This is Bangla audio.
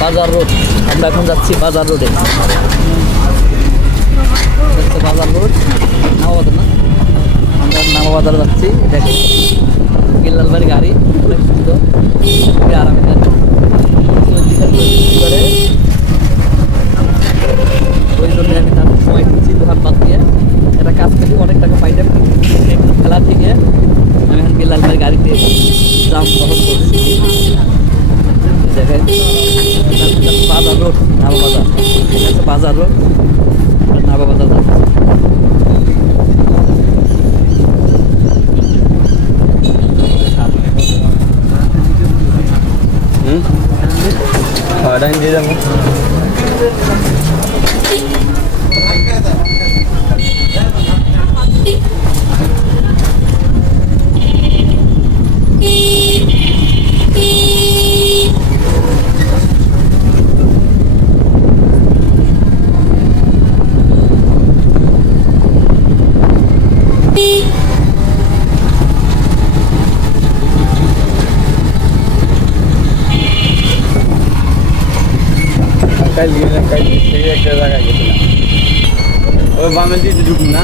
বাজার রোড। আমরা এখন যাচ্ছি বাজার রোডে। বাজার রোড নামাবাজার না? আমরা নামাবাজার যাচ্ছি। দেখেন গিল্লাল বাড়ি গাড়ি, অনেক সুন্দর। খুবই আরামে গাড়ি করে ওই জন্য আমি তার সময় দিচ্ছি দোকান বাদ দিয়ে একটা কাজ করি অনেক টাকা পাই খেলা থেকে গিল্লাল বাড়ি গাড়িতে দাম বহন করছি দেখেন, বাজার রোড নাবা বাজার। এটা হচ্ছে বাজার রোড নাবা বাজার যাচ্ছে। দিয়ে যাব। কাল গিয়ে কাল সেই একটা জায়গায় গেছিলাম। ওই বামের দিকে ঢুকুন না?